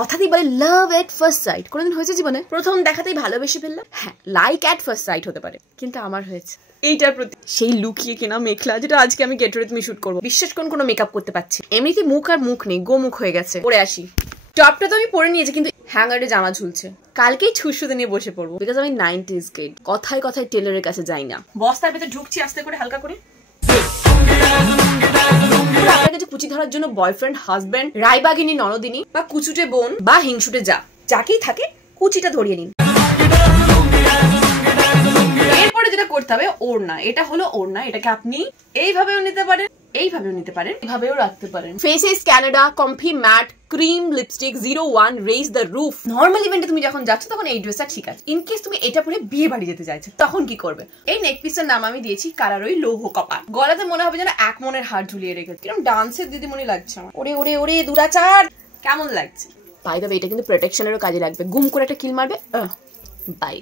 কথাতেই বলে লাভ at first sight. কোনোদিন হয়েছে জীবনে? প্রথম দেখাতেই ভালোবেসে ফেললাম? হ্যাঁ, লাইক এট ফার্স্ট সাইট হতে পারে, কিন্তু আমার হয়েছে এইটার প্রতি সেই লুকিয়ে কেনা মেখলা, যেটা আজকে আমি গেট রেডি মি শুট করবো। বিশ্বাস করুন কোনো মেকআপ করতে পারছি, এমনিতে মুখ আর মুখ নেই, গোমুখ হয়ে গেছে। পরে আসি। টপটা তো আমি পরে নিয়েছি, কিন্তু হ্যাঙ্গারে জামা ঝুলছে। কালকেই ছুঁশুতে নিয়ে বসে পড়বো, বিকজ আমি 90s কিড। কথায় কথায় টেলারের কাছে যাই না। বস্তার ভেতরে ঢুকছি আস্তে করে, হালকা করে। আপনার কাছে কুচি ধরার জন্য বয়ফ্রেন্ড, হাজবেন্ড, রায়বাগিনী ননদিনী, বা কুচুটে বোন, বা হিংসুটে যা, যাকেই থাকে কুচিটা ধরিয়ে নিন। এরপরে যেটা করতে হবে, ওড়না। এটা হলো ওড়না। এটাকে আপনি এইভাবেও নিতে পারেন, এইভাবেও নিতে পারেন, এইভাবেও রাখতে পারেন। Faces Canada comfy matte creme lipstick 01 raise the roof. Normal ইভেন্টে তুমি যখন যাচ্ছ তখন এই ড্রেসটা ঠিক আছে। ইনকেস তুমি এটা পরে বিয়ে বাড়ি যেতে চাইছো, তখন কি করবে? এই নেক পিসের নাম আমি দিয়েছি কারারই লৌহ কপাল। গলাতে মনে হবে যেন এক মনের হার ঝুলিয়ে রেখেছে। কিরকম ডান্সের দিদিমণি লাগছে আমার। ওরে ওরে ওরে দুরাচার, কেমন লাগছে? বাই দ্য ওয়ে, এটা কিন্তু প্রোটেকশনেরও কাজে লাগবে। গুম করে একটা কিল মারবে। বাই।